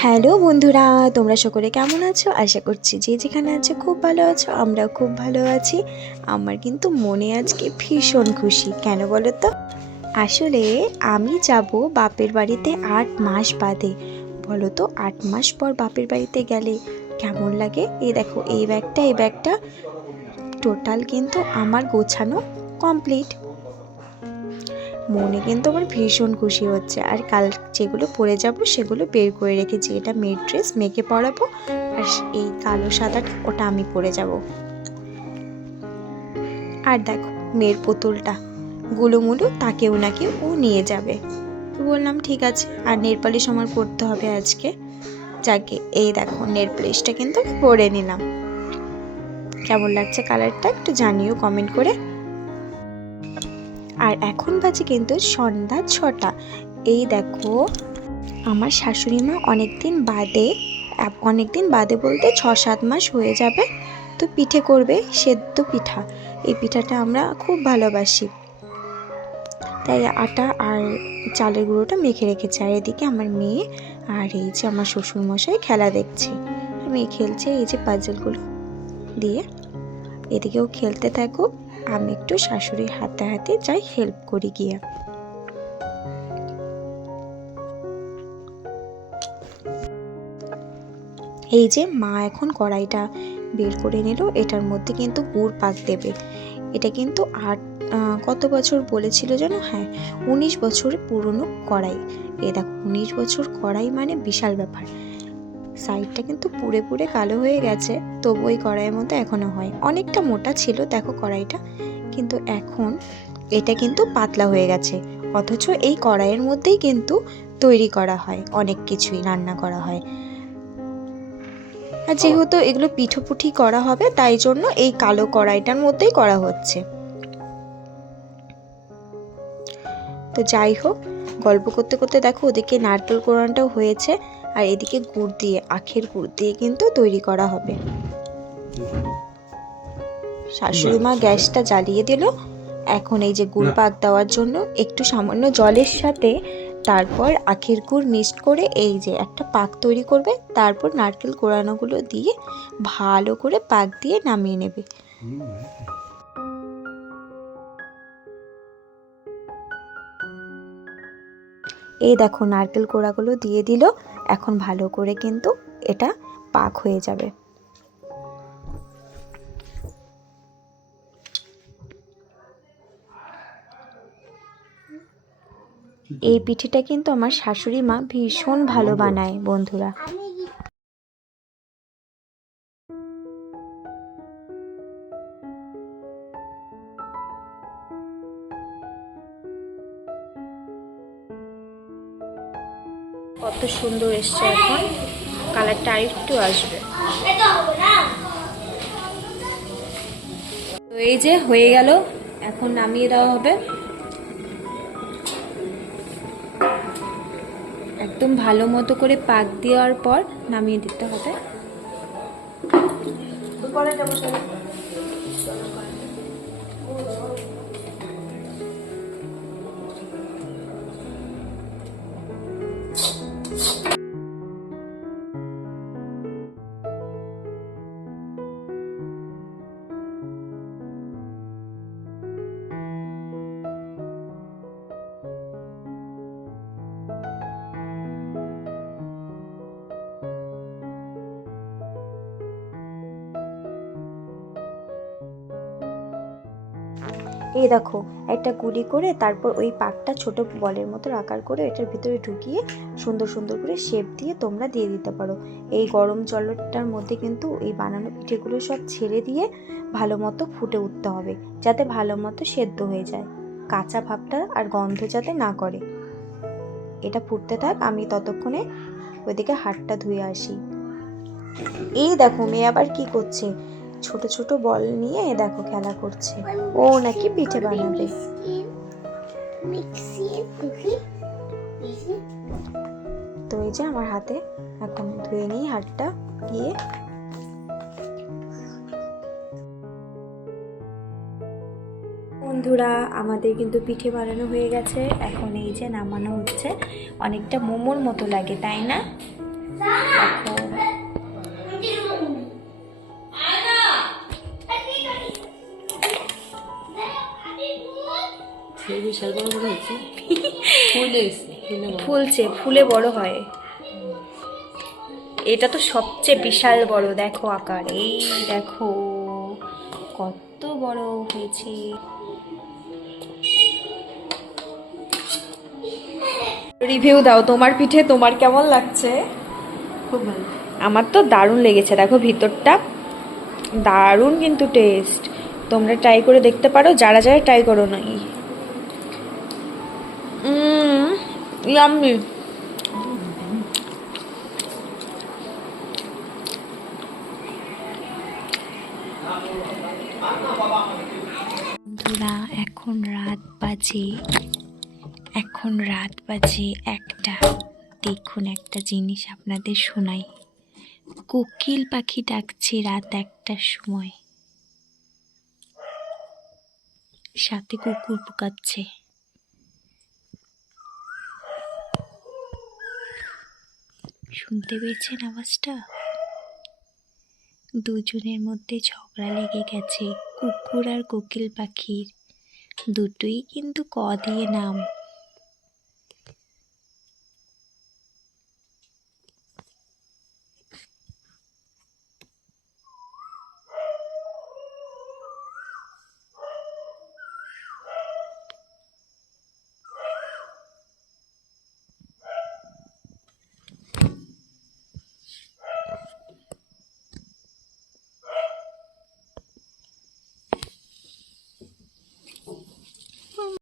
Hello বন্ধুরা, তোমরা সকলে কেমন আছো? আশা করছি যে যেখানে আছো খুব ভালো আছো। আমরাও খুব ভালো আছি। আমার কিন্তু মনে আজকে ভীষণ খুশি। কেন বলো তো? আসলে আমি যাব বাপের বাড়িতে ৮ মাস বাদে। বলো তো ৮ মাস পর বাপের বাড়িতে গেলে কেমন লাগে? এই দেখো, এই ব্যাগটা টোটাল কিন্তু আমার গোছানো কমপ্লিট। মনে কিন্তু আমার ভীষণ খুশি হচ্ছে। আর কাল যেগুলো পরে যাব সেগুলো বের করে রেখেছি। এটা মেয়ের ড্রেস, মেয়েকে পরাবো। আর এই কালো সাদাটা ওটা আমি পরে যাব। আর দেখো মেয়ের পুতুলটা গুলুমুলু, তাকেও নাকি ও নিয়ে যাবে। তো বললাম ঠিক আছে। আর নেল পালিশ আমার পরতে হবে আজকে। যাকে এই দেখো নেল পালিশটা কিন্তু আমি পরে নিলাম। কেমন লাগছে কালারটা একটু জানিও কমেন্ট করে। আর এখন বাজে কিন্তু সন্ধ্যা 6টা। এই দেখো আমার শাশুড়ি মা অনেকদিন বাদে বলতে 6-7 মাস হয়ে যাবে তো পিঠে করবে, সেদ্ধ পিঠা। এই পিঠাটা আমরা খুব ভালোবাসি, তাই আটা আর চালের গুঁড়োটা মেখে রেখেছে। আর এদিকে আমার মেয়ে আর এই যে আমার শ্বশুরমশাই খেলা দেখছে। মেয়ে খেলছে এই যে পাজলগুলো দিয়ে। এদিকেও খেলতে থাকুক, আমি একটু শাশুড়ির হাতে হাতে যাই হেল্প করি গিয়ে। এই যে মা এখন কড়াইটা বের করে নিল। এটার মধ্যে কিন্তু গুড় পাক দেবে। এটা কিন্তু কত বছর বলেছিল যেন, হ্যাঁ 19 বছরের পুরনো কড়াই। এ দেখো 19 বছর কড়াই মানে বিশাল ব্যাপার। সাইডটা কিন্তু পুড়ে পুড়ে কালো হয়ে গেছে, তবু ওই কড়াইয়ের মধ্যে এখনো হয়। অনেকটা মোটা ছিল দেখো কড়াইটা, কিন্তু এখন এটা কিন্তু পাতলা হয়ে গেছে। অথচ এই কড়াইয়ের মধ্যেই কিন্তু তৈরি করা হয় অনেক কিছুই, রান্না করা হয়। আর যেহেতু এগুলো পিঠোপুঠি করা হবে, তাই জন্য এই কালো কড়াইটার মধ্যেই করা হচ্ছে। তো যাই হোক, গল্প করতে করতে দেখো ওদিকে নারকেল কোড়ানোটাও হয়েছে। আর এদিকে গুড় দিয়ে, আখের গুড় দিয়ে কিন্তু তৈরি করা হবে। শাশুড়ি মা গ্যাসটা জ্বালিয়ে দিল। এখন এই যে গুড় পাক দেওয়ার জন্য একটু সামান্য জলের সাথে তারপর আখের গুড় মিক্সড করে এই যে একটা পাক তৈরি করবে। তারপর নারকেল কোড়ানোগুলো দিয়ে ভালো করে পাক দিয়ে নামিয়ে নেবে। এই দেখো নারকেল কোড়াগুলো দিয়ে দিল। এখন ভালো করে কিন্তু এটা পাক হয়ে যাবে। এই পিঠেটা কিন্তু আমার শাশুড়ি মা ভীষণ ভালো বানায় বন্ধুরা। কত সুন্দর এসছে, এখন কালারটা আরেকটু আসবে। তো এই যে হয়ে গেল, এখন নামিয়ে দেওয়া হবে। একদম ভালো মতো করে পাক দেওয়ার পর নামিয়ে দিতে হবে। এই দেখো একটা গুলি করে তারপর ওই পাকটা ছোট বলের মতো আকার করে এটার ভিতরে ঢুকিয়ে সুন্দর সুন্দর করে শেপ দিয়ে তোমরা দিয়ে দিতে পারো। এই গরম জলটার মধ্যে কিন্তু এই বানানো পিঠেগুলো সব ছেড়ে দিয়ে ভালো মতো ফুটে উঠতে হবে, যাতে ভালো মতো সেদ্ধ হয়ে যায়, কাঁচা ভাবটা আর গন্ধ যাতে না করে। এটা ফুটতে থাক, আমি ততক্ষণে ওইদিকে হাতটা ধুয়ে আসি। এই দেখো মেয়ে আবার কি করছে, ছোট ছোট বল নিয়ে দেখো খেলা করছে। ও নাকি পিঠে বানাবে। তো এই যে আমার হাতে এখন ধুয়ে নিই হাতটা গিয়ে। বন্ধুরা আমাদের কিন্তু পিঠে বানানো হয়ে গেছে। এখন এই যে নামানো হচ্ছে। অনেকটা মোমোর মতো লাগে তাই না? ফুলছে, ফুলে বড় হয়। এটা তো সবচেয়ে বিশাল বড়, দেখো আকার, এই দেখো কত বড় হয়েছে। রিভিউ দাও তোমার পিঠে, তোমার কেমন লাগছে? খুব ভালো। আমার তো দারুণ লেগেছে, দেখো ভিতরটা দারুণ কিন্তু টেস্ট। তোমরা ট্রাই করে দেখতে পারো যারা যারা ট্রাই করো না। ইয়াম্মি। বন্ধুরা, এখন রাত বাজে 1টা। দেখুন একটা জিনিস আপনাদের শোনাই। কোকিল পাখি ডাকছে রাত 1টার সময়, সাথে কুকুর পোকাচ্ছে। শুনতে পেয়েছেন আওয়াজটা? দুজনের মধ্যে ঝগড়া লেগে গেছে, কুকুর আর কোকিল পাখির। দুটোই কিন্তু ক দিয়ে নাম।